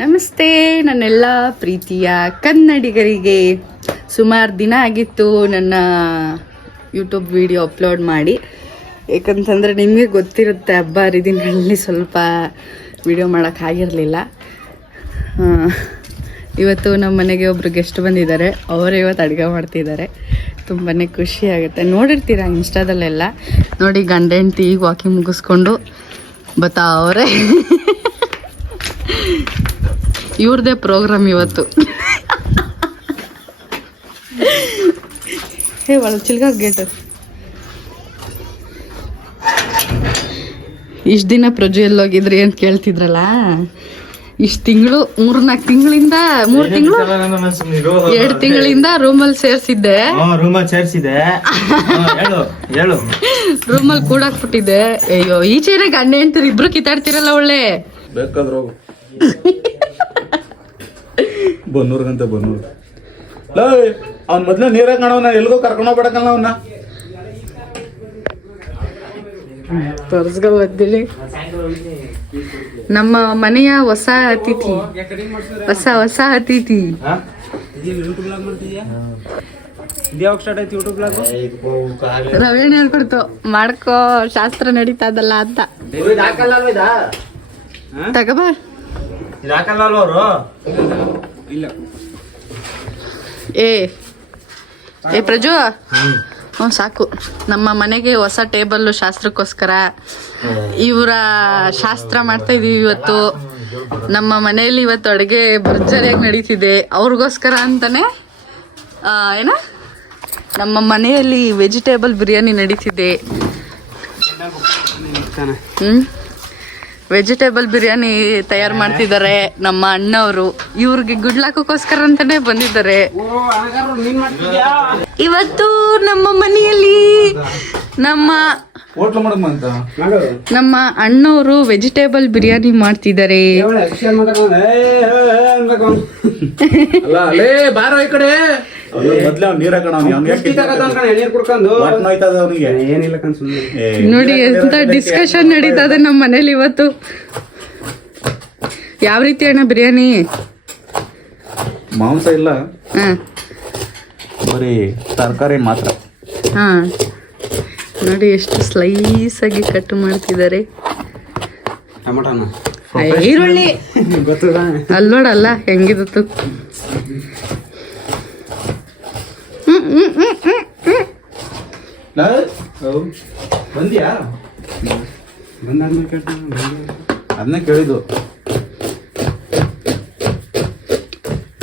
ನಮಸ್ತೆ ನನ್ನೆಲ್ಲ ಪ್ರೀತಿಯ ಕನ್ನಡಿಗರಿಗೆ. ಸುಮಾರು ದಿನ ಆಗಿತ್ತು ನನ್ನ ಯೂಟ್ಯೂಬ್ ವಿಡಿಯೋ ಅಪ್ಲೋಡ್ ಮಾಡಿ. ಏಕಂತಂದರೆ ನಿಮಗೆ ಗೊತ್ತಿರುತ್ತೆ, ಹಬ್ಬ ಹರಿದಿನಗಳಲ್ಲಿ ಸ್ವಲ್ಪ ವಿಡಿಯೋ ಮಾಡೋಕ್ಕಾಗಿರಲಿಲ್ಲ. ಇವತ್ತು ನಮ್ಮ ಮನೆಗೆ ಒಬ್ಬರು ಗೆಸ್ಟ್ ಬಂದಿದ್ದಾರೆ. ಅವರೇ ಇವತ್ತು ಅಡುಗೆ ಮಾಡ್ತಿದ್ದಾರೆ. ತುಂಬಾ ಖುಷಿ ಆಗುತ್ತೆ. ನೋಡಿರ್ತೀರ ಇನ್ಸ್ಟಾದಲ್ಲೆಲ್ಲ. ನೋಡಿ, ಗಂಡ ಹೆಂಡ್ತಿ ಈಗ ವಾಕಿಂಗ್ ಮುಗಿಸ್ಕೊಂಡು ಬತ್ತಾವ್ರೆ. ಇವ್ರದೇ ಪ್ರೋಗ್ರಾಮ್ ಇವತ್ತು. ಹೇ ಒಳ ಚಿಲ್ಗ ಗೇಟ್. ಇಷ್ಟು ದಿನ ಪ್ರಜು ಎಲ್ಲೋಗಿದ್ರಿ ಅಂತ ಕೇಳ್ತಿದ್ರಲ್ಲ. ಇಷ್ಟು ತಿಂಗಳು 3-4 ತಿಂಗಳಿಂದ 3 ತಿಂಗಳು 2 ತಿಂಗಳಿಂದ ರೂಮಲ್ಲಿ ಸೇರಿಸಿದ್ದೆ. ರೂಮಲ್ಲಿ ಕೂಡಾಕ್ಬಿಟ್ಟಿದ್ದೆ. ಅಯ್ಯೋ, ಈಚೆನೆ ಗಂಡ ಹೆಂಡ್ತಿರು ಇಬ್ರು ಕಿತ್ತಾಡ್ತಿರಲ್ಲ ಒಳ್ಳೆ. ಬೇಕಾದ್ರೂ ಬನ್ನೂರ್ಗಂತ ಬನ್ನೂರ್ ಅವ್ನ ಮೊದ್ಲು ನೀರಾಗ ಕಾಣವನ ಎಲ್ಗೋ ಕರ್ಕೊಂಡ್ ಹೋಗ್ಬೇಡಕಲ್ಲ ಅವನ್ನ. ತೋರ್ಸ್ಕೊಬರ್ತೀನಿ. ನಮ್ಮ ಮನೆಯ ಹೊಸ ಅತಿಥಿ, ಹೊಸ ಅತಿಥಿ. ರವೇಣ ಹೇಳ್ಕೊಡ್ತು, ಮಾಡ್ಕೋ ಶಾಸ್ತ್ರ ನಡೀತಾ ಇದಲ್ಲ ಅಂತ. ತಗಬಾ ಏ ಪ್ರಜು, ಸಾಕು. ನಮ್ಮ ಮನೆಗೆ ಹೊಸ ಟೇಬಲ್ ಶಾಸ್ತ್ರಕ್ಕೋಸ್ಕರ ಇವರ ಶಾಸ್ತ್ರ ಮಾಡ್ತಾ ಇದೀವಿ ಇವತ್ತು. ನಮ್ಮ ಮನೆಯಲ್ಲಿ ಇವತ್ತು ಅಡುಗೆ ಭರ್ಜರಿಯಾಗಿ ನಡೀತಿದೆ. ಅವ್ರಿಗೋಸ್ಕರ ಅಂತಾನೆ ಏನ ನಮ್ಮ ಮನೆಯಲ್ಲಿ ವೆಜಿಟೇಬಲ್ ಬಿರಿಯಾನಿ ನಡೀತಿದೆ. ವೆಜಿಟೇಬಲ್ ಬಿರಿಯಾನಿ ತಯಾರು ಮಾಡ್ತಿದ್ದಾರೆ ನಮ್ಮ ಅಣ್ಣವರು. ಇವ್ರಿಗೆ ಗುಡ್ಲಾಕೋಸ್ಕರ ಅಂತಾನೆ ಬಂದಿದ್ದಾರೆ ಇವತ್ತು. ನಮ್ಮ ಮನೆಯಲ್ಲಿ ನಮ್ಮ ಅಣ್ಣವರು ವೆಜಿಟೇಬಲ್ ಬಿರಿಯಾನಿ ಮಾಡ್ತಿದ್ದಾರೆ. ನೋಡಿ ಎಂತ ಡಿಸ್ಕಷನ್ ನಡೀತದೆ ನಮ್ಮ ಮನೇಲಿ ಇವತ್ತು. ಯಾವ ರೀತಿ ಅಣ್ಣ ಬಿರಿಯಾನಿ? ಮಾಂಸ ಇಲ್ಲ, ಬರೀ ತರಕಾರಿ ಮಾತ್ರ. ಹಾ, ನೋಡಿ ಎಷ್ಟು ಸ್ಲೈಸ್ ಆಗಿ ಕಟ್ ಮಾಡ್ತಿದ್ದಾರೆ. ಈರುಳ್ಳಿ ಅಲ್ಲೋಡಲ್ಲ ಹೆಂಗಿದತ್ತು. ಬಂದಿಯಾ? ಅದನ್ನ ಕೇಳಿದ್ದು.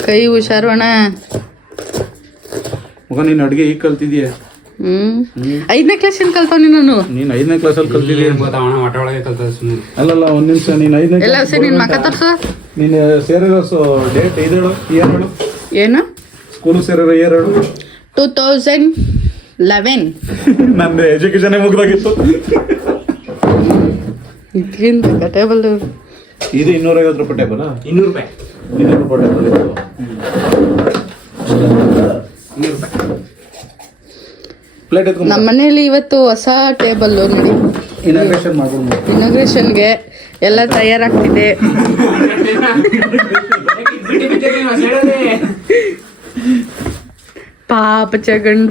ಕೈ ಹುಷಾರು ಅಣ್ಣ. ಮಗ, ನೀನ್ ಅಡ್ಗೆ ಈಗ ಕಲ್ತಿದ್ಯಾ? 5ನೇ ಕ್ಲಾಸ್ ಕಲ್ತವನಿ ನಾನು. ನೀನ್ 5ನೇ ಕ್ಲಾಸಲ್ಲಿ ಕಲ್ತಿದ್ಯಾ? ಅಲ್ಲಲ್ಲ, ಒಂದ್ ನಿಮಿಷ. ನೀನ್ 5ನೇ ಎಲ್ಲ ನಿನ್ ಮಕ್ಕ ತೋರ್ಸು. ನೀನ್ ಸೇರಿರೋ ಡೇಟ್ ಇದೇಳು, ಇಯರ್ ಹೇಳು. ಏನು ಸ್ಕೂಲ್ ಸೇರಿರೋ ಇಯರ್ ಹೇಳು. 2011. ನಂದು ಎಜುಕೇಶನ್ ಮುಗ್ದಾಗಿತ್ತು. ಇದರಿಂದ ಟೇಬಲ್ ಇದು 250 ರೂಪಾಯಿ ಟೇಬಲ್. 200 ರೂಪಾಯಿ ಟೇಬಲ್ ಇತ್ತು. ನಮ್ಮ ಮನೆಯಲ್ಲಿ ಇವತ್ತು ಹೊಸ ಟೇಬಲ್ ನೋಡಿ ಇನಾಗ್ರೇಷನ್ಗೆ ಎಲ್ಲ ತಯಾರಾಗ್ತಿದೆ. ಪಾಪ ಚಗಂಡ್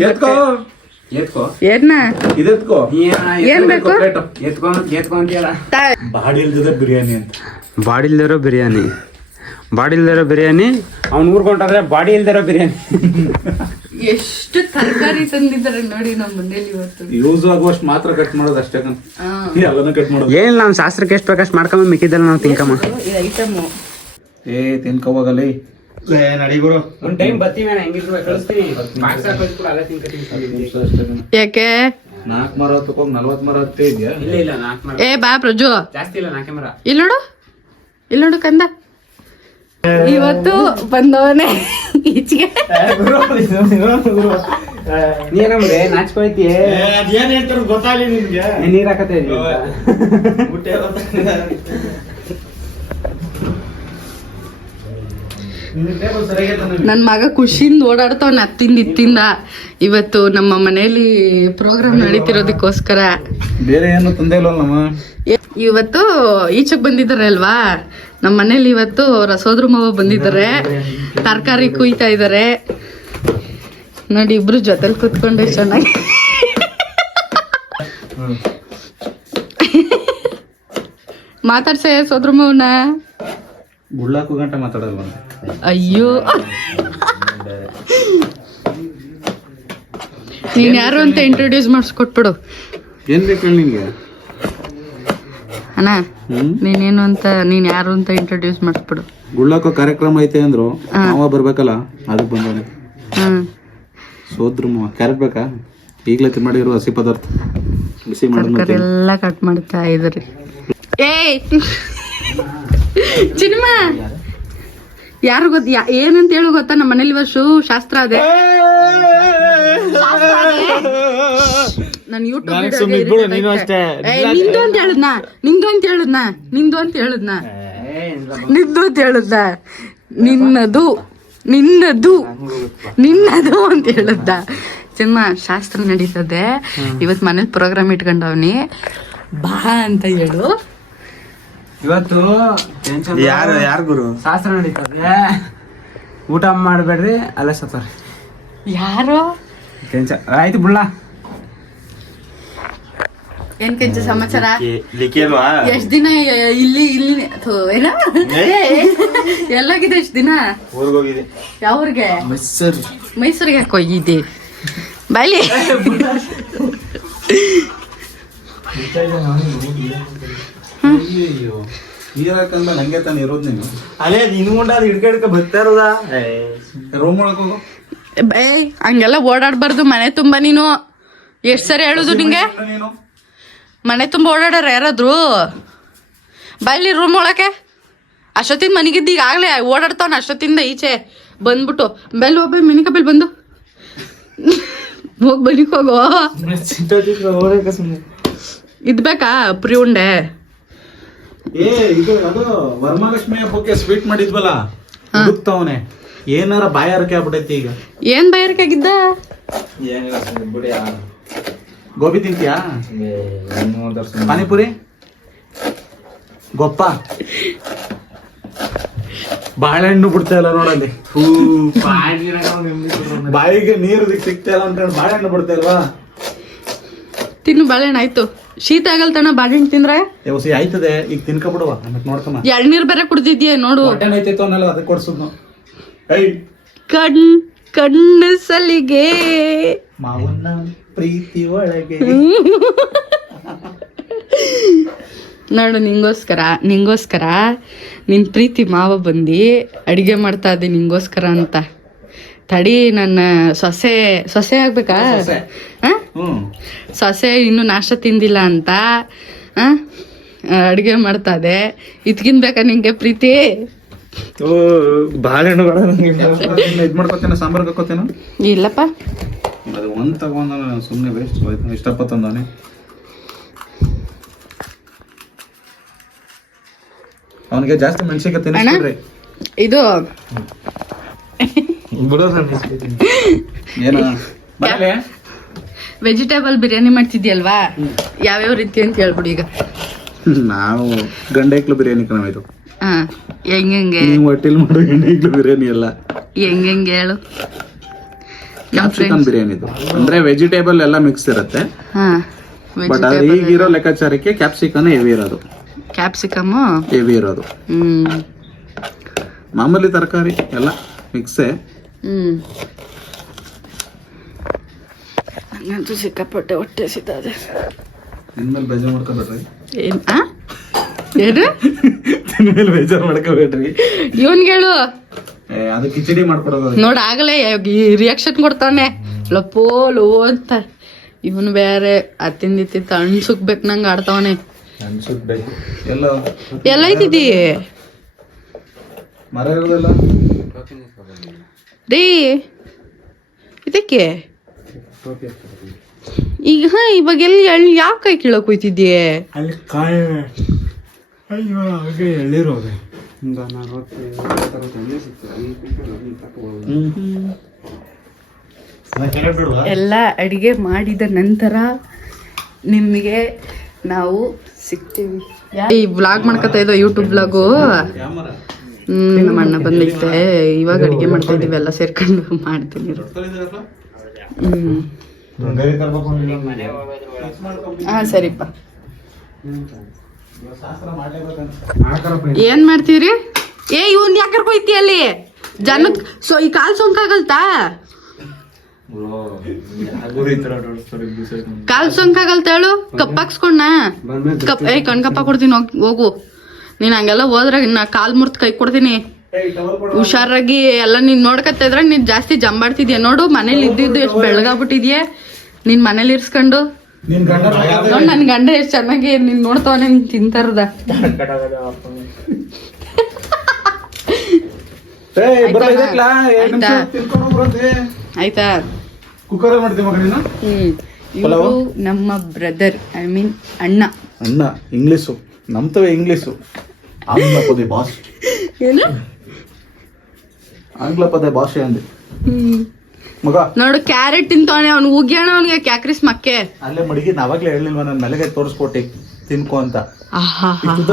ಏನ್ ಬೇಕು? ಬಾಡಿ ಇಲ್ದಿರೋ ಬಿರಿಯಾನಿ. ಅವ್ನು ಊರ್ಕೊಂಡ್ರೆ ಬಾಡಿ ಇಲ್ದಿರೋ ಬಿರಿಯಾನಿ. ಎಷ್ಟು ತರಕಾರಿ ತಂದಿದ್ದಾರೆ ನೋಡಿ ನಮ್ಮ ಮನೇಲಿ ಇವತ್ತು. ಯೂಸ್ ಆಗುವಷ್ಟು ಮಾತ್ರ ಕಟ್ ಮಾಡೋದು ಅಷ್ಟೇ. ಎಲ್ಲಾನು ಕಟ್ ಮಾಡೋದು ಏನಿಲ್ಲ. ನಾವು ಶಾಸ್ತ್ರಕ್ಕೆ ಎಷ್ಟು ಬೇಕಷ್ಟು ಮಾಡ್ಕೊಂಬ, ಮಿಕ್ಕಿದ್ದೆಲ್ಲ ನಾವು ತಿನ್ಕಮ್ಮ. ಐಟಮು ತಿನ್ಕೋವಾಗಲಿ. ಯಾಕೆ 4 ಮರ ಹತ್ತಕ್ಕೆ 40 ಮರ ಹತ್ತೇ ಇದೆಯಾ? ಏ ಬಾ ಪ್ರಜು, ಜಾಸ್ತಿ ಇಲ್ಲ 4 ಮರ. ಇಲ್ಲಿ ನೋಡು ಕಂದ. ಇವತ್ತು ಬಂದವನೇ ಈಚೆಗೆ. ನೀರಮ್ರೆ ನಾಚ್ಕೊಯ್ತೀಯ? ಗೊತ್ತಾಗಲಿ ನಿಮ್ಗೆ. ನೀರ್ ಹಾಕತ್ತೆ. ನನ್ನ ಮಗ ಖುಷಿಯಿಂದ ಓಡಾಡ್ತಾವನ ಹತ್ತಿಂದ ಇತ್ತಿಂದ. ಇವತ್ತು ನಮ್ಮ ಮನೆಯಲ್ಲಿ ಪ್ರೋಗ್ರಾಮ್ ನಡೀತಿರೋದಕ್ಕೋಸ್ಕರ ಬೇರೆ ಏನು ತಂದೆ ಇಲ್ವಲ್ಲಮ್ಮ. ಇವತ್ತು ಈಚೆಗೆ ಬಂದಿದ್ದಾರೆ ಅಲ್ವಾ, ನಮ್ಮ ಮನೇಲಿ ಇವತ್ತು ರಸೋದ್ರ ಮಾವ ಬಂದಿದ್ದಾರೆ, ತರಕಾರಿ ಕುಯ್ತಾ ಇದ್ದಾರೆ ನೋಡಿ. ಇಬ್ರು ಜೊತೆಲಿ ಕುತ್ಕೊಂಡು ಚೆನ್ನಾಗಿ ಮಾತಾಡ್ಸೆ ಸೋದ್ರ ಮಾವನ. ಗುಳ್ಳಾಕು ಗಂಟೆ ಮಾತಾಡಲ್ವ? ಅಯ್ಯೋ ನೀನ್ ಯಾರು ಅಂತ ಇಂಟ್ರೊಡ್ಯೂಸ್ ಮಾಡಿಸ್ಕೊಟ್ಬಿಡು. ಏನ್ ಬೇಕು ನಿಂಗೆ ಅಣ್ಣ? ನೀನೇನು ಅಂತ, ನೀನ್ ಯಾರು ಅಂತ ಇಂಟ್ರೊಡ್ಯೂಸ್ ಮಾಡಿಸ್ಬಿಡು. ಗುಳ್ಳಾಕೋ ಕಾರ್ಯಕ್ರಮ ಐತೆ ಅಂದ್ರು, ಮಾವ ಬರ್ಬೇಕಲ್ಲ ಅದಕ್ಕೆ ಬಂದ. ಸೋದ್ರ ಮಾವ ಕ್ಯಾರೆಟ್ ಬೇಕಾ? ಈಗಲೇ ಮಾಡಿರೋ ಹಸಿ ಪದಾರ್ಥ ಬಿಸಿ ತರಕಾರಿ ಎಲ್ಲ ಕಟ್ ಮಾಡ್ತಾ ಇದ್ರಿ. ಏಯ್ ಚಿನ್ಮ, ಯಾರು ಏನಂತ ಹೇಳು ಗೊತ್ತಾ? ನಮ್ಮ ಮನೇಲಿ ಇವತ್ತು ಶಾಸ್ತ್ರ ಅದೇ. ನಾನು ಯೂಟ್ಯೂಬ್ ನಿಂದು ಅಂತ ಹೇಳುದ್ನ ನಿನ್ನದು ಅಂತ ಹೇಳುದ್ದ. ಸಿನಿಮ ಶಾಸ್ತ್ರ ನಡೀತದೆ ಇವತ್ತು, ಮನೇಲಿ ಪ್ರೋಗ್ರಾಮ್ ಇಟ್ಕೊಂಡವ್ನಿ, ಬಾ ಅಂತ ಹೇಳು. ಇವತ್ತು ಯಾರು ಗುರು? ಶಾಸ್ತ್ರ ನಡೀತದೆ, ಊಟ ಮಾಡಬೇಡ್ರಿ, ಅಲ್ಲೇ ಸತ್ತಾರ. ಯಾರು? ಆಯ್ತು ಬಿಡ್ಲ. ಏನ್ ಕೆಂಚ ಸಮಾಚಾರ? ಎಷ್ಟ್ ದಿನ ಇಲ್ಲಿ ಏನ ಎಲ್ಲಾಗಿದೆ? ಎಷ್ಟ್ ದಿನ? ಊರ್ಗೋಗಿದೆ. ಯಾವ ಊರಿಗೆ? ಮೈಸೂರಿಗೆ ಯಾಕೆ ಹೋಗಿದ್ದೆ? ಬಾಯ್ಲಿ. ನೀರಾಕಂದ ನಂಗೆ ತಾನೆ ಇರೋದು. ನೀನು ಅಲ್ಲೇ ನಿನ್ಗೊಂಡ ಹಿಡ್ಕ ಬರ್ತಾ ಇರೋದ ರೂಮ್ ಒಳಗೆ ಹೋಗು. ಹಂಗೆಲ್ಲ ಓಡಾಡ್ಬಾರ್ದು ಮನೆ ತುಂಬಾ. ನೀನು ಎಷ್ಟ್ ಸರಿ ಹೇಳುದು ನಿಂಗೆ? ನೀನು ಮನೆ ತುಂಬ ಓಡಾಡ್ಯಾರ ಯಾರಾದ್ರು? ಬಾಯ್ಲಿ ರೂಮ್ ಒಳಕ್ಕೆ. ಅಷ್ಟೊತ್ತಿಂದ ಮನೆಗಿದ್ದ ಈಗಾಗಲೇ ಓಡಾಡ್ತಾವನ, ಅಷ್ಟೊತ್ತಿಂದ ಈಚೆ ಬಂದ್ಬಿಟ್ಟು ಬೆಲ್ ಒಬ್ಬ ಮಿನಿಕ ಬೆಲ್ ಬಂದು ಹೋಗಿ ಬಲಿಕ್ ಹೋಗೋ. ಇದ್ಬೇಕಾ ಪುರಿ ಉಂಡೆ? ಇದು ಅದು ವರಮಹಾಲಕ್ಷ್ಮಿ ಹಬ್ಬಕ್ಕೆ ಸ್ವೀಟ್ ಮಾಡಿದ್ವಲ್ಲ, ಹುಡುಕ್ತಾವನೆ. ಏನಾರ ಬಾಯಾರಿಕೆ ಆಗ್ಬಿಟ್ಟೈತಿ ಈಗ. ಏನ್ ಬಾಯಾರಿಕೆ ಆಗಿದ್ದ? ಗೋಬಿ ತಿಂತೀಯಾ? ಪಾನಿಪುರಿ, ಗೊಪ್ಪ, ಬಾಳೆಹಣ್ಣು ಬಿಡ್ತಾ ಇಲ್ಲ ನೋಡಲ್ಲಿ. ಬಾಯಿಗೆ ನೀರು ಸಿಗ್ತಾ ಇಲ್ಲ ಅಂತ ಬಾಳೆಹಣ್ಣು ಬಿಡ್ತಾ ಇಲ್ವಾ? ತಿನ್ನು ಬಾಳೆಹಣ್ಣು. ಆಯ್ತು, ಶೀತ ಆಗಲ್ತಣ್ಣ ಬಾಳೆಹಣ್ಣು ತಿಂದ್ರೆ? ಹೊಸಿ ಆಯ್ತದೆ, ಈಗ ತಿನ್ಕೊಬಿಡುವ. ಆಮೇಲೆ ನೋಡ್ಕಮ್ಮ. ಎಳ್ನೀರ್ ಬೇರೆ ಕುಡ್ದಿದ್ಯಾ ನೋಡು. ಐತೈತೋ ಅನ್ನಲ್ಲ, ಅದಕ್ಕೆ ಕೊಡ್ಸುದ್. ಕಣ್ಣು ಸಲಿಗೆ ಮಾವನ್ನ ಪ್ರೀತಿ ಒಳಗೆ. ನೋಡು, ನಿಂಗೋಸ್ಕರ ನಿನ್ ಪ್ರೀತಿ ಮಾವ ಬಂದು ಅಡಿಗೆ ಮಾಡ್ತಾ ಇದ್ದೆ ನಿಂಗೋಸ್ಕರ ಅಂತ. ತಡಿ, ನನ್ನ ಸೊಸೆ ಆಗ್ಬೇಕಾ? ಸೊಸೆ ಇನ್ನು ನಾಷ್ಟ ತಿಂದಿಲ್ಲ ಅಂತ ಅಡಿಗೆ ಮಾಡ್ತಾ ಇದೆ. ಇದ್ಕಿನ್ ಬೇಕಾ ನಿಂಗೆ ಪ್ರೀತಿ? ಬಾಳೆಹಣ್ಣುಗಳ ಇದ್ ಮಾಡ್ಕೊತೇನೆ, ಸಾಂಬಾರ್ ಹಾಕೋತೇನ? ಇಲ್ಲಪ್ಪ, ಅದು ಒಂದ್ ತಗೊಂಡ ಸುಮ್ಮನೆ ವೇಸ್ಟ್. ಇಷ್ಟಪತ್ತಂದಾನೆ. ಅವನಿಗೆ ಜಾಸ್ತಿ ಮೆಣಸಿಗೆ ತಿನ್ನಿಸ್ಬಿಡ್ರಿ. ಇದು ಏನ ವೆಜಿಟೇಬಲ್ ಬಿರಿಯಾನಿ ಮಾಡ್ತಿದ್ಯಲ್ವಾ? ಯಾವ್ಯಾವ ರೀತಿ ಅಂತ ಹೇಳ್ಬಿಡಿ ಈಗ. ನಾವು ಗಂಡೈಕ್ಳು ಬಿರಿಯಾನಿ ಕಣ ಇದು. ಹೆಂಗೆ ನೀವು ಹೋಟೆಲ್ ಮಾಡೋ ಗಂಡೈಕ್ಳು ಬಿರಿಯಾನಿ ಅಲ್ಲ. ಹೆಂಗೆ ಹೇಳು? ಕ್ಯಾಪ್ಸಿಕಮ್ ಬಿರಿಯಾನಿ ಇದು. ಅಂದ್ರೆ ವೆಜಿಟೇಬಲ್ ಎಲ್ಲ ಮಿಕ್ಸ್ ಇರುತ್ತೆ. ಬಟ್ ಅದು ಈಗಿರೋ ಲೆಕ್ಕಾಚಾರಕ್ಕೆ ಕ್ಯಾಪ್ಸಿಕಮ್ ಹೆವಿ ಇರೋದು. ಕ್ಯಾಪ್ಸಿಕಮ್ ಹೆವಿ ಇರೋದು. ಮಾಮೂಲಿ ತರಕಾರಿ ಎಲ್ಲ ಮಿಕ್ಸೇ. ನಂಗಂತೂ ಸಿಕ್ಕಾಪಟ್ಟೆ ಹೊಟ್ಟೆ ಸಿಗ್ತದೆ. ಇನ್ಮೇಲೆ ಬೇಜಾರು ಮಾಡ್ಕೋಬೇಡ್ರಿ. ಏನು ಇನ್ಮೇಲೆ ಬೇಜಾರು ಮಾಡ್ಕೋಬೇಡ್ರಿ. ಇವನ್ಗೆ ಹೇಳು, ಅದು ಕಿಚಡಿ ಮಾಡ್ಕೊಡೋದು. ನೋಡ ಆಗಲೇ ರಿಯಾಕ್ಷನ್ ಕೊಡ್ತಾನೆ ಲಪ್ಪೋ ಲೋ ಅಂತ. ಇವನು ಬೇರೆ ಅತ್ತಿಂದಿತ್ತ ಅಣ್ಸುಕ್ಬೇಕು ನಂಗೆ ಆಡ್ತಾವನೆ. ಎಲ್ಲ ಐತಿದಿ ಮರ ಇರೋದಿಲ್ಲ ರೀ ಇದಕ್ಕೆ. ಈಗ ಇವಾಗ ಎಲ್ಲಿ ಯಾವ ಕಾಯಿ ಕೀಳಕ್ ಹೋಯ್ತಿದ್ಯೆ? ಅಲ್ಲಿ ಕಾಯಿ ಎಳ್ಳಿರೋದೆ. ಎಲ್ಲ ಅಡಿಗೆ ಮಾಡಿದ ನಂತರ ನಿಮಗೆ ನಾವು ಸಿಗ್ತೀವಿ. ಈ ವ್ಲಾಗ್ ಮಾಡ್ಕೊತಾ ಇದ್ದೋ ಯೂಟ್ಯೂಬ್ ವ್ಲಾಗು. ನಮ್ಮ ಅಣ್ಣ ಬಂದೈತೆ, ಇವಾಗ ಅಡಿಗೆ ಮಾಡ್ತಾ ಇದೀವಿ ಎಲ್ಲ ಸೇರ್ಕೊಂಡು. ಮಾಡ್ತೀನಿ. ಹಾ ಸರಿಪ್ಪ. ಏನ್ ಮಾಡ್ತೀರಿ? ಇವ್ನ್ ಯಾಕರ್ ಕೊಯ್ತಿ ಅಲ್ಲಿ ಜನಕ್ ಈ ಕಾಲ್ ಸೊಂಕಾಗಲ್ತಾ? ಕಾಲ್ ಸೊಂಕಾಗಲ್ತ ಹೇಳು. ಕಪ್ಪಾಕ್ಸ್ಕೊಂಡ ಕಣ್ಕಪ್ಪ ಕೊಡ್ತೀನಿ, ಹೋಗು. ನೀನ್ ಹಂಗೆಲ್ಲ ಹೋದ್ರೆ ನಾ ಕಾಲ್ ಮುರ್ತ್ ಕೈ ಕೊಡ್ತೀನಿ. ಹುಷಾರಾಗಿ ಎಲ್ಲ ನೀನ್ ನೋಡ್ಕತ್ತ ಇದ್ರ ನೀನ್ ಜಾಸ್ತಿ ಜಂಬಾಡ್ತಿದ್ಯಾ ನೋಡು. ಮನೇಲಿ ಇದ್ದಿದ್ದು ಎಷ್ಟು ಬೆಳಗಾಗ್ಬಿಟ್ಟಿದ್ಯಾ ನೀನ್ ಮನೇಲಿ ಇರ್ಸ್ಕೊಂಡು. ನೋಡ್ ನನ್ ಗಂಡ ಎಷ್ಟ್ ಚೆನ್ನಾಗಿ ನೀನ್ ನೋಡ್ತಾವನೆ ತಿಂತಾರದ. ಆಯ್ತಾ? ಇವರು ನಮ್ಮ ಬ್ರದರ್, ಐ ಮೀನ್ ಅಣ್ಣ. ಅಣ್ಣ ಇಂಗ್ಲಿಷು ನಮ್ತವೆ, ಇಂಗ್ಲಿಷು ಆಂಗ್ಲ ಪದ ಭಾಷೆ. ಏನು ಆಂಗ್ಲ ಪದ ಭಾಷೆ ಅಂದೆ ಮಗ. ನೋಡು ಕ್ಯಾರೆಟ್ ತಿಂತಾವನೆ ಅವ್ನು. ಉಗ್ಯಾಣ ಅವ್ನಿಗೆ ಕ್ಯಾಕ್ರಿಸ್ ಮಕ್ಕೆ. ಅಲ್ಲೇ ಮಡಿಗೆ ನಾವಾಗ್ಲೇ ಹೇಳಿಲ್ವ ನನ್ ಮೆಲಗೆ ತೋರಿಸ್ಕೊಟ್ಟಿ ತಿನ್ಕೋ ಅಂತ.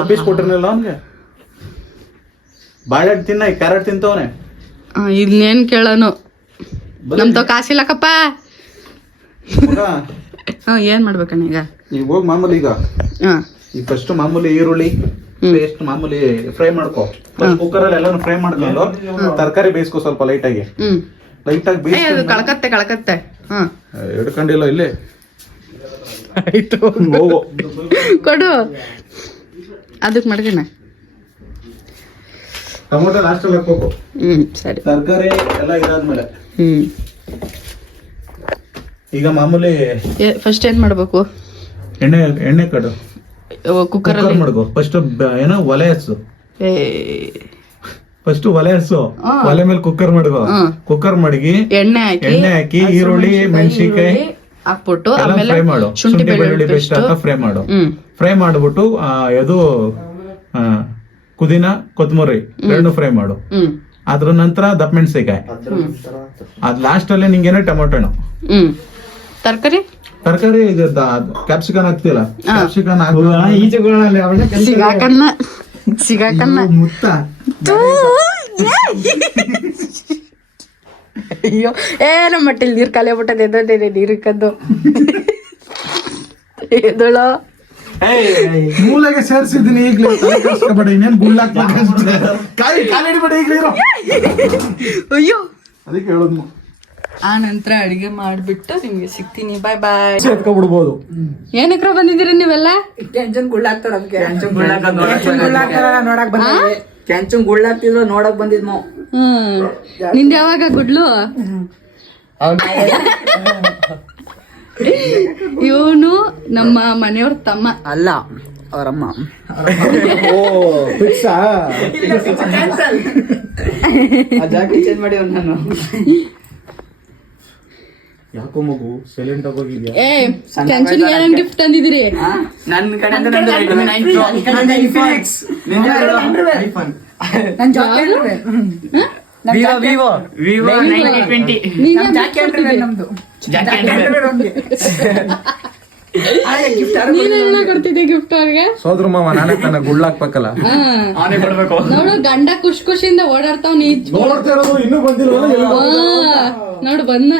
ಪೀಸ್ ಕೊಟ್ಟಿರ್ಲಿಲ್ಲ ಅವನ್ಗೆ. ಬಾಳೆಹಣ್ಣು ತಿನ್ನ, ಕ್ಯಾರೆಟ್ ತಿಂತವನೆ. ಇನ್ನೇನ್ ಕೇಳೋನು, ನಮ್ತಾವ್ ಕಾಸಿಲ್ಲಕಪ್ಪ. ಏನ್ ಮಾಡ್ಬೇಕಣ್ಣ ಈಗ? ಈಗ ಹೋಗಿ ಮಾಮೂಲಿ ಈಗ ಫಸ್ಟ್ ಮಾಮೂಲಿ ಈರುಳ್ಳಿ ಪೇಸ್ಟ್ ಮಾಮೂಲಿ ಫ್ರೈ ಮಾಡ್ಕೋ. ಕುಕ್ಕರ್ ಅಲ್ಲಿ ಎಲ್ಲಾನು ಫ್ರೈ ಮಾಡ್ಕೊಂಡು ತರಕಾರಿ ಬೇಯಿಸ್ಕೋ ಸ್ವಲ್ಪ ಲೈಟ್ ಆಗಿ ಬೇಯಿಸ್. ಕಳಕತ್ತೆ ಹಿಡ್ಕೊಂಡಿಲ್ಲ ಇಲ್ಲಿ. ಆಯ್ತು ಕೊಡು. ಅದಕ್ ಮಾಡ್ಕಣ. ಟೊಮೊಟೊ ಲಾಸ್ಟ್ ಅಲ್ಲಿ ಹಾಕ್ಬೇಕು. ಸರಿ. ತರಕಾರಿ ಎಲ್ಲ ಇದಾದ್ಮೇಲೆ ಈಗ ಮಾಮೂಲಿ ಫಸ್ಟ್ ಏನ್ ಮಾಡ್ಬೇಕು? ಎಣ್ಣೆ ಕಡು ಕುಕ್ಕರ್ ಮಾಡ್ಕೋ. ಫಸ್ಟ್ ಏನೋ ಒಲೆ ಹಚ್ಚು. ಫಸ್ಟ್ ಒಲೆ ಹಚ್ಚು. ಒಲೆ ಮೇಲೆ ಕುಕ್ಕರ್ ಮಾಡ್ಕೋ. ಕುಕ್ಕರ್ ಮಡಗಿ ಎಣ್ಣೆ ಹಾಕಿ ಈರುಳ್ಳಿ ಮೆಣಸಿನ್ಕಾಯಿ ಹಾಕ್ಬಿಟ್ಟು ಫ್ರೈ ಮಾಡು. ಶುಂಠಿ ಬೆಳ್ಳುಳ್ಳಿ ಪೇಸ್ಟ್ ಹಾಕ ಫ್ರೈ ಮಾಡು. ಫ್ರೈ ಮಾಡ್ಬಿಟ್ಟು ಅದು ಪುದೀನ ಕೊತ್ತಂಬರಿ ಎರಡು ಫ್ರೈ ಮಾಡು. ಅದ್ರ ನಂತರ ದಪ್ಪ ಮೆಣಸಿನ್ಕಾಯಿ. ಅದ್ ಲಾಸ್ಟ್ ಅಲ್ಲಿ ನಿಂಗೇನೋ ಟೊಮೊಟೊ. ತರಕಾರಿ ಕ್ಯಾಪ್ಸಿಕನ್ ಹಾಕ್ತಿಲ್ಲ. ಕ್ಯಾಪ್ಸಿಕನ್ ಸಿಗಾಕನ್ನ ಮುತ್ತ. ಅಯ್ಯೋ ನಮ್ಮ ಮಟ್ಟಲ್ಲಿ ನೀರ್ ಖಾಲಿ ಆಗ್ಬಿಟ್ಟದೆ. ಎದೋದೇನೆ ನೀರು ಕದ್ದು ಎದೋಳೋ ಮೂಲೆಗೆ ಸೇರ್ಸಿದ್ದೀನಿ ಈಗ್ಲೇ. ಇನ್ನೇನ್ ಅಯ್ಯೋ ಅದಕ್ಕೆ ಹೇಳೋದು. ಆ ನಂತರ ಅಡಿಗೆ ಮಾಡ್ಬಿಟ್ಟು ನಿಮ್ಗೆ ಸಿಗ್ತೀನಿ. ಬಾಯ್ ಬಾಯ್. ಬಿಡ್ಬೋದು. ಏನಕ್ರ ಬಂದಿದ್ದೀರಿ ನೀವೆಲ್ಲ? ಕೆಂಚನ್ ಗುಳ್ಳಾಕ್ತಾರ ಕೆಂಚನ್ ಗುಳ್ಳಾಕ್ತಿದ್ರು ನೋಡಕ್ ಬಂದಿದ್ಮೋ. ನಿಂದ ಯಾವಾಗ ಗುಡ್ಲು? ಇವನು ನಮ್ಮ ಮನೆಯವ್ರ ತಮ್ಮ ಅಲ್ಲ, ಅವರಮ್ಮ. ಜಾಕೆಟ್ ಚೇಂಜ್ ಮಾಡಿ ನಾನು. ಯಾಕೋ ಮಗು ಸೈಲೆಂಟ್ ಆಗೋಗಿದ್ಯಾ? ಟೆನ್ಷನ್ ಏನೇನ್ ಗಿಫ್ಟ್ ತಂದಿದ್ದೀರಿ? ನನ್ನ ಕಡೆ ನೀನೆಲ್ಲ ಕೊಡ್ತಿದ್ದೆ ಗಿಫ್ಟ್ ಅವ್ರಿಗೆ? ಸೋದ್ರ ಮಾವ ನಾನೇ ತಾನೆ ಗುಳ್ಳಾಕ್ಬೇಕಲ್ಲ. ನೋಡು ಗಂಡ ಖುಷಿಯಿಂದ ಓಡಾಡ್ತಾವ್. ನೀ ಇನ್ನೂ ಬಂದಿಲ್ವಲ್ಲ? ನೋಡು ಬಂದ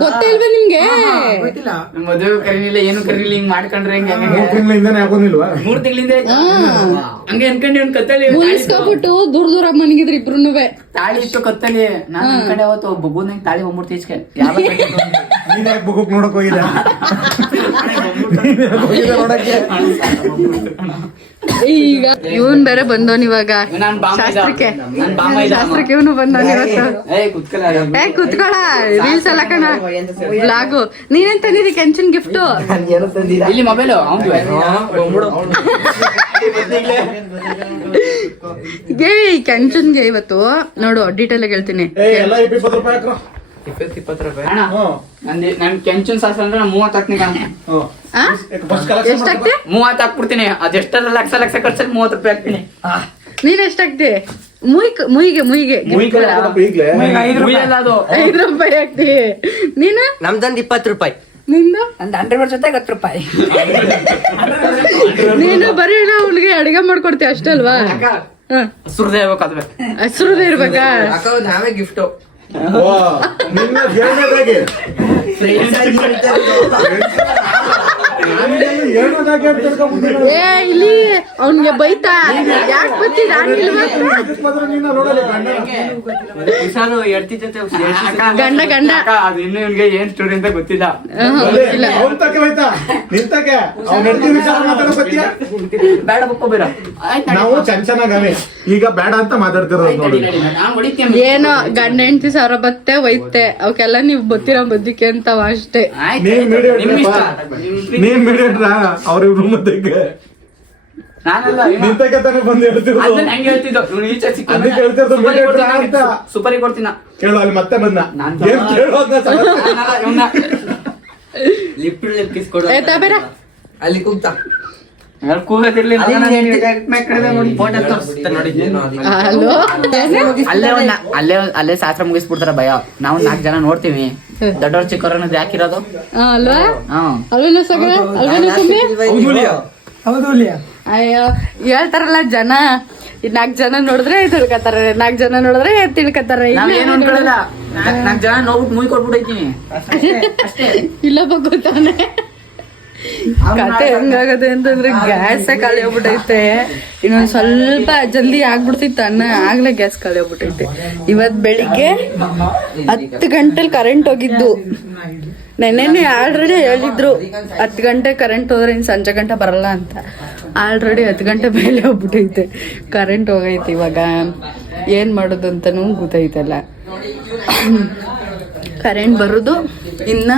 ಗೊತ್ತಿಲ್ವ ನಿಮ್ಗೆ? ಮದುವೆ ಕರೀಲಿಲ್ಲ, ಏನು ಕರೀಲಿಲ್ಲ, ಹಿಂಗ್ ಮಾಡ್ಕೊಂಡ್ರೆ ಹೆಂಗ? 3 ತಿಂಗಳಿಂದಾನೆ ಹಾಕೋನಿಲ್ವಾ? 3 ತಿಂಗಳಿಂದ ಹಂಗೆ ಅನ್ಕೊಂಡಿ ಒಂದ್ ಕತ್ತಲ್ಲಿ ಮುಗಿಸ್ಕೊಬಿಟ್ಟು ದೂರ ಮನಗಿದ್ರು ಇಬ್ರುನುವೆ. ತಾಳಿ ಇತ್ತು ಕತ್ತಲ್ಲಿ. ನಾನು ಅನ್ಕೊಂಡೆ ಅವತ್ತು ಬಗ್ಗುನಂಗೆ ತಾಳಿ ಬಂದ್ಬಿಡ್ತಿ ಈಚೆಗೆ. ನೀನ್ ಯಾಕೆ ಬಗ್ಗಕ್ ನೋಡಕ್ ಹೋಗಿಲ್ಲ? ಈಗ ಇವನ್ ಬೇರೆ ಬಂದವನ್ ಇವಾಗ ಶಾಸ್ತ್ರಕ್ಕೆ. ಇವನು ಬಂದವನ್ ಇವತ್ತು. ಕುತ್ಕೊಳ ರೀಲ್ಸ್ ಎಲ್ಲ ಕಣ ಬ್ಲಾಗು. ನೀನೇನ್ ತಂದಿದ್ದಿ ಕೆಂಚನ್ ಗಿಫ್ಟ್? ಇಲ್ಲಿ ಮೊಬೈಲ್ ಕೆಂಚನ್ಗೆ ಇವತ್ತು ನೋಡು ಡೀಟೇಲ್ ಆಗಿ ಹೇಳ್ತೀನಿ. 20 ರೂಪಾಯಿ ಅಣ್ಣ. ನನ್ ಕೆಂಚನ್ ಸಾಸ್ ಅಂದ್ರೆ 30 ಹಾಕ್ತೀನಿ ಕಣ. ಎಷ್ಟಾಗ್ತಿ? 30 ಹಾಕ್ಬಿಡ್ತೀನಿ. ಅದೆಷ್ಟರ ಲಕ್ಷ ಖರ್ಚಲ್ಲಿ 30 ರೂಪಾಯಿ ಹಾಕ್ತೀನಿ. ನೀನ್ ಎಷ್ಟಾಗ್ತಿ? ಮುಯಿಗೆ ಈಗ್ಲೇ ಮುಗಿಯಲ್ಲ ಅದು 5 ರೂಪಾಯಿ ಹಾಕ್ತೀವಿ. ನೀನು ನಮ್ದೊಂದು 20 ರೂಪಾಯಿ. ನಿಂದು ಒಂದು 100 ಜೊತೆ 10 ರೂಪಾಯಿ. ನೀನು ಬರೀ ಅವ್ಳಿಗೆ ಅಡಿಗೆ ಮಾಡ್ಕೊಡ್ತೀಯ ಅಷ್ಟಲ್ವಾ? ಸುರ್ದೇ ಹೇಳ್ಬೇಕು ಅದ್ವೆ. ಹಸ್ರುದೇ ಇರ್ಬೇಕಾ? ಅಕ್ಕ ನಾವೇ ಗಿಫ್ಟು. ನಿನ್ನ ಹೇಳ್ದಾಗೆ ಏ ಇಲ್ಲಿ ಅವ್ನ್ಗೆ ಬೈತಾ ಯಾಕೆ ಬರ್ತೀರ ಗಂಡ ಗಂಡ ಅಕ್ಕ, ಅದು ಇನ್ನು ಇವ್ನಿಗೆ ಏನ್ ಸ್ಟೋರಿ ಅಂತ ಗೊತ್ತಿಲ್ಲ. ಗೊತ್ತಿಲ್ಲ. ಬೇಡ ಬಕ್ಕೋಬೇಡ. ನಾವು ಚೆನ್ನಾಗವೆ ಈಗ ಬೇಡ ಅಂತ ಮಾತಾಡ್ತಿರೋದು ನೋಡಿ. ನಾನ್ ಹೊಡಿತೀನಿ. ಏನೋ ಗಂಡ ಹೆಂಡತಿ ಸಾವಿರ ಬತ್ತೆ ಒಯ್ತೆ ಅವಕ್ಕೆಲ್ಲ ನೀವ್ ಬತ್ತಿರೋ ಬದುಕಿ ಅಂತಾವ ಅಷ್ಟೇ. ನಿಮ್ ಇಷ್ಟ. ನೀನ್ ಮೀಡಿಯೇಟ್ರಾ ಅವ್ರಿಬ್ರು ಮಧ್ಯಕ್ಕೆ ನಾನಲ್ಲ ನಿಂತಕ್ಕೆ ತಾನೇ ಬಂದು ಹೇಳ್ತಿರೋದು. ಅದನ್ನ ಹೆಂಗ್ ಹೇಳ್ತಿದ್ದು ಇವ್ನು ಈಚೆ ಸಿಕ್ಕ ಅದಕ್ಕೆ ಹೇಳ್ತಿರೋದು mediator ಅಂತ. ಸುಪಾರಿ ಕೊಡ್ತೀನ. ಕೇಳು ಅಲ್ಲಿ ಮತ್ತೆ ಬಂದ ನಾನ್ ಏನ್ ಕೇಳೋದ್ನ ಸಮಸ್ಯೆ. ನಾನಲ್ಲ ಇವ್ನ. ಲಿಪ್ ಕಿಸ್ ಕೊಡು. ಆಯ್ತಾ ಬೇಡ ಅಲ್ಲಿ ಕೂಗ್ತಾ ಯಾರು ಕೂಗೋದಿರ್ಲಿ ಮಗನ, ನೀನ್ ಈ ಕಡೆ ನೋಡಿ. ಫೋಟೋ ತೋರಿಸ್ತಾ ನೋಡಿ. ಹಲೋ ಅಲ್ಲೇ ಶಾಸ್ತ್ರ ಮುಗಿಸ್ಬಿಡ್ತಾರ ಭಯ. ನಾವು 4 ಜನ ನೋಡ್ತೀವಿ. ದೊಡ್ಡವ್ರ ಚಿಕ್ಕವ್ರ ಅನ್ನೋದು ಯಾಕಿರೋದು? ಅಲ್ವಾ ಹ್ಮ್ ಅಲ್ವೇನೋ ಸಗರ ಅಲ್ವೇನೋ ಸುಮ್ಮನೆ ಹೌದು ಅಯ್ಯೋ ಹೇಳ್ತಾರಲ್ಲ ಜನ 4 ಜನ ನೋಡಿದ್ರೆ ತಿಳ್ಕೊತಾರೆ, 4 ಜನ ನೋಡಿದ್ರೆ ತಿಳ್ಕೊತಾರೆ. ನಾವ್ ಏನು ಅನ್ಕೊಳ್ಳಲ್ಲ. 4 ಜನ ನೋಡ್ಬಿಟ್ಟು ಮೂವಿ ಕೊಟ್ಬಿಟ್ಟೈತೀನಿ ಅಷ್ಟೇ. ಇಲ್ಲ ಗೊತ್ತಾನೆ ಕತೆ ಹೆಂಗಾಗದೆ ಅಂತಂದ್ರೆ ಗ್ಯಾಸ್ ಖಾಲಿ ಹೋಗ್ಬಿಟ್ಟೈತೆ. ಇನ್ನೊಂದ್ ಸ್ವಲ್ಪ ಜಲ್ದಿ ಆಗ್ಬಿಡ್ತಿತ್ತು ಅನ್ನ, ಆಗ್ಲೇ ಗ್ಯಾಸ್ ಖಾಲಿ ಹೋಗ್ಬಿಟ್ಟೈತೆ. ಇವತ್ ಬೆಳಿಗ್ಗೆ 10 ಗಂಟೆಲಿ ಕರೆಂಟ್ ಹೋಗಿದ್ದು. ನೆನ್ನೆ ಆಲ್ರೆಡಿ ಹೇಳಿದ್ರು 10 ಗಂಟೆ ಕರೆಂಟ್ ಹೋದ್ರೆ ಇನ್ನು ಸಂಜೆ ಗಂಟೆ ಬರಲ್ಲ ಅಂತ. ಆಲ್ರೆಡಿ 10 ಗಂಟೆ ಮೇಲೆ ಹೋಗ್ಬಿಟ್ಟೈತೆ, ಕರೆಂಟ್ ಹೋಗೈತೆ. ಇವಾಗ ಏನ್ ಮಾಡೋದು ಅಂತನೂ ಗೊತ್ತೈತಲ್ಲ. ಕರೆಂಟ್ ಬರೋದು ಇನ್ನ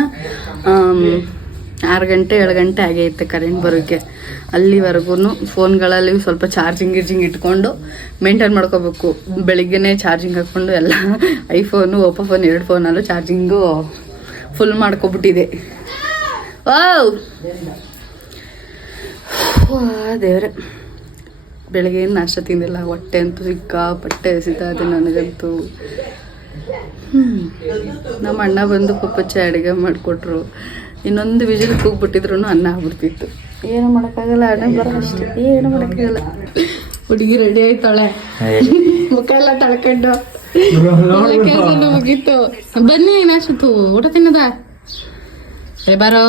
6 ಗಂಟೆ 7 ಗಂಟೆ ಆಗೈತೆ ಕರೆಂಟ್ ಬರೋಕ್ಕೆ. ಅಲ್ಲಿವರೆಗೂ ಫೋನ್ಗಳಲ್ಲಿ ಸ್ವಲ್ಪ ಚಾರ್ಜಿಂಗ್ ಇಟ್ಕೊಂಡು ಮೇಂಟೈನ್ ಮಾಡ್ಕೋಬೇಕು. ಬೆಳಿಗ್ಗೆನೆ ಚಾರ್ಜಿಂಗ್ ಹಾಕ್ಕೊಂಡು ಎಲ್ಲ ಐಫೋನು ಓಪೋ ಫೋನ್ 2 ಫೋನಲ್ಲೂ ಚಾರ್ಜಿಂಗು ಫುಲ್ ಮಾಡ್ಕೊಬಿಟ್ಟಿದೆ. ದೇವ್ರೆ, ಬೆಳಗ್ಗೆ ಏನು ನಾಷ್ಟ ತಿಂದಿಲ್ಲ, ಹೊಟ್ಟೆ ಅಂತೂ ಸಿಕ್ಕಾಪಟ್ಟೆ ಹಸಿತಾ ಇದೆ ನನಗಂತೂ. ನಮ್ಮ ಅಣ್ಣ ಬಂದು ಪಪ್ಪಚ್ಚ ಅಡುಗೆ ಮಾಡಿಕೊಟ್ರು. ಇನ್ನೊಂದು ವಿಜಿಲ್ ಕೂಗ್ಬಿಟ್ಟಿದ್ರು ಅನ್ನ ಆಗ್ಬಿಡ್ತಿತ್ತು. ಏನು ಮಾಡೋಕ್ಕಾಗಲ್ಲ, ಅಣ್ಣ ಬರೋ ಅಷ್ಟೇ, ಏನು ಮಾಡೋಕ್ಕಾಗಲ್ಲ. ಹುಡುಗಿ ರೆಡಿ ಆಯ್ತಾಳೆ, ಮುಖ ಎಲ್ಲ ತಳ್ಕೊಂಡು ಕೆಲಸ ಮುಗೀತು. ಬನ್ನಿ ನಾಶಿತ್ತು ಊಟ ತಿನ್ನದ. ಏ ಬಾರೋ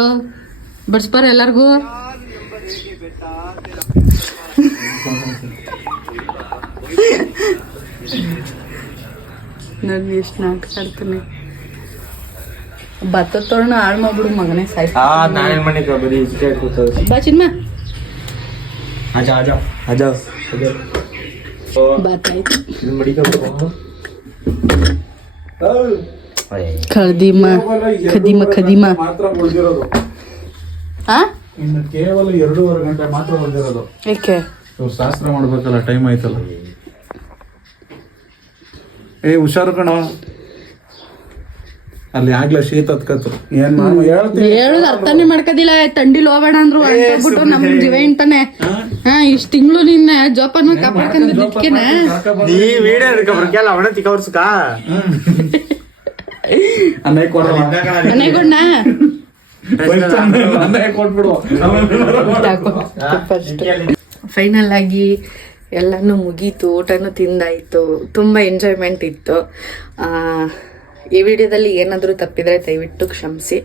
ಬಡ್ಸ್ಬಾರ ಎಲ್ಲಾರ್ಗೂ. ನೋಡಿ ಎಷ್ಟು ನಾಟಕ ಆಡ್ತಾನೆ. ಭತ್ತ ತೊಗೊಂಡು ಹಾಳು ಮಾಡ್ಬಿಡು ಮಗನೇ, ಸಾಯ್ತು. ನಾನೇನ್ ಮಾಡಿದ್ದೆ ಬರೀ ಇಷ್ಟೇ ಕೂತದೆ. ಬಾ ಚಿನ್ಮ, ಅಜ ಬಾತ್ ಆಯ್ತು. ಇದು ಮಡಿಕಬೇಕು. ಖದೀಮ ಮಾತ್ರ ಉಳಿದಿರೋದು. ಹಾ ಇನ್ನು ಕೇವಲ 2.5 ಗಂಟೆ ಮಾತ್ರ ಉಳಿದಿರೋದು. ಏಕೆ ಇವ್ರು ಶಾಸ್ತ್ರ ಮಾಡ್ಬೇಕಲ್ಲ, ಟೈಮ್ ಆಯ್ತಲ್ಲ. ಏ ಹುಷಾರು ಕಣ, ಅಲ್ಲಿ ಆಗ್ಲೇ ಶೀತ ಹತ್ಕತ್ರು. ಏನ್ ಹೇಳ್ತೀನಿ ಹೇಳುದು ಅರ್ಥನೇ ಮಾಡ್ಕೋದಿಲ್ಲ. ತಂಡಿಲ್ ಹೋಗ್ಬೇಡ ಅಂದ್ರು ಅಂದ್ಬಿಟ್ಟು ನಮ್ ಜೀವ ಇಂತಾನೆ. ಇಷ್ಟ್ ತಿಂಗಳು ನಿನ್ನ ಜೋಪಾನ ಕಾಪಾಡ್ಕೊಂಡ್ದಿಕ್ಕೆನ ನೀ ವಿಡಿಯೋ ಹಿಡ್ಕೊಬರ್ಕಲ್ಲ ಅವನ ತಿಕ್ಕವರ್ಸ್ಕ ಮನೆಗೊಂಡ ಕೊಟ್ಬಿಡು. ಫೈನಲ್ ಆಗಿ ಎಲ್ಲನೂ ಮುಗೀತು, ಊಟನೂ ತಿಂದಾಯಿತು, ತುಂಬ ಎಂಜಾಯ್ಮೆಂಟ್ ಇತ್ತು. ಈ ವಿಡಿಯೋದಲ್ಲಿ ಏನಾದರೂ ತಪ್ಪಿದರೆ ದಯವಿಟ್ಟು ಕ್ಷಮಿಸಿ.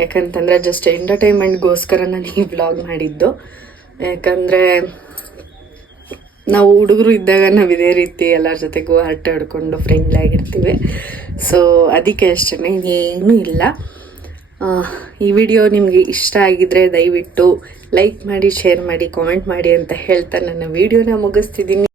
ಯಾಕಂತಂದರೆ ಜಸ್ಟ್ ಎಂಟರ್ಟೈನ್ಮೆಂಟ್ಗೋಸ್ಕರ ನಾನು ಈ ವ್ಲಾಗ್ ಮಾಡಿದ್ದು. ಯಾಕಂದರೆ ನಾವು ಹುಡುಗರು ಇದ್ದಾಗ ನಾವು ಇದೇ ರೀತಿ ಎಲ್ಲರ ಜೊತೆಗೂ ಹರಟೆ ಹೊಡ್ಕೊಂಡು ಫ್ರೆಂಡ್ಲಿ ಆಗಿರ್ತೀವಿ. ಸೊ ಅದಕ್ಕೆ ಅಷ್ಟೇ, ಇನ್ನೇನೂ ಇಲ್ಲ. ಈ ವಿಡಿಯೋ ನಿಮಗೆ ಇಷ್ಟ ಆಗಿದ್ದರೆ ದಯವಿಟ್ಟು ಲೈಕ್ ಮಾಡಿ, ಶೇರ್ ಮಾಡಿ, ಕಾಮೆಂಟ್ ಮಾಡಿ ಅಂತ ಹೇಳ್ತಾ ನನ್ನ ವಿಡಿಯೋನ ಮುಗಿಸ್ತಿದ್ದೀನಿ.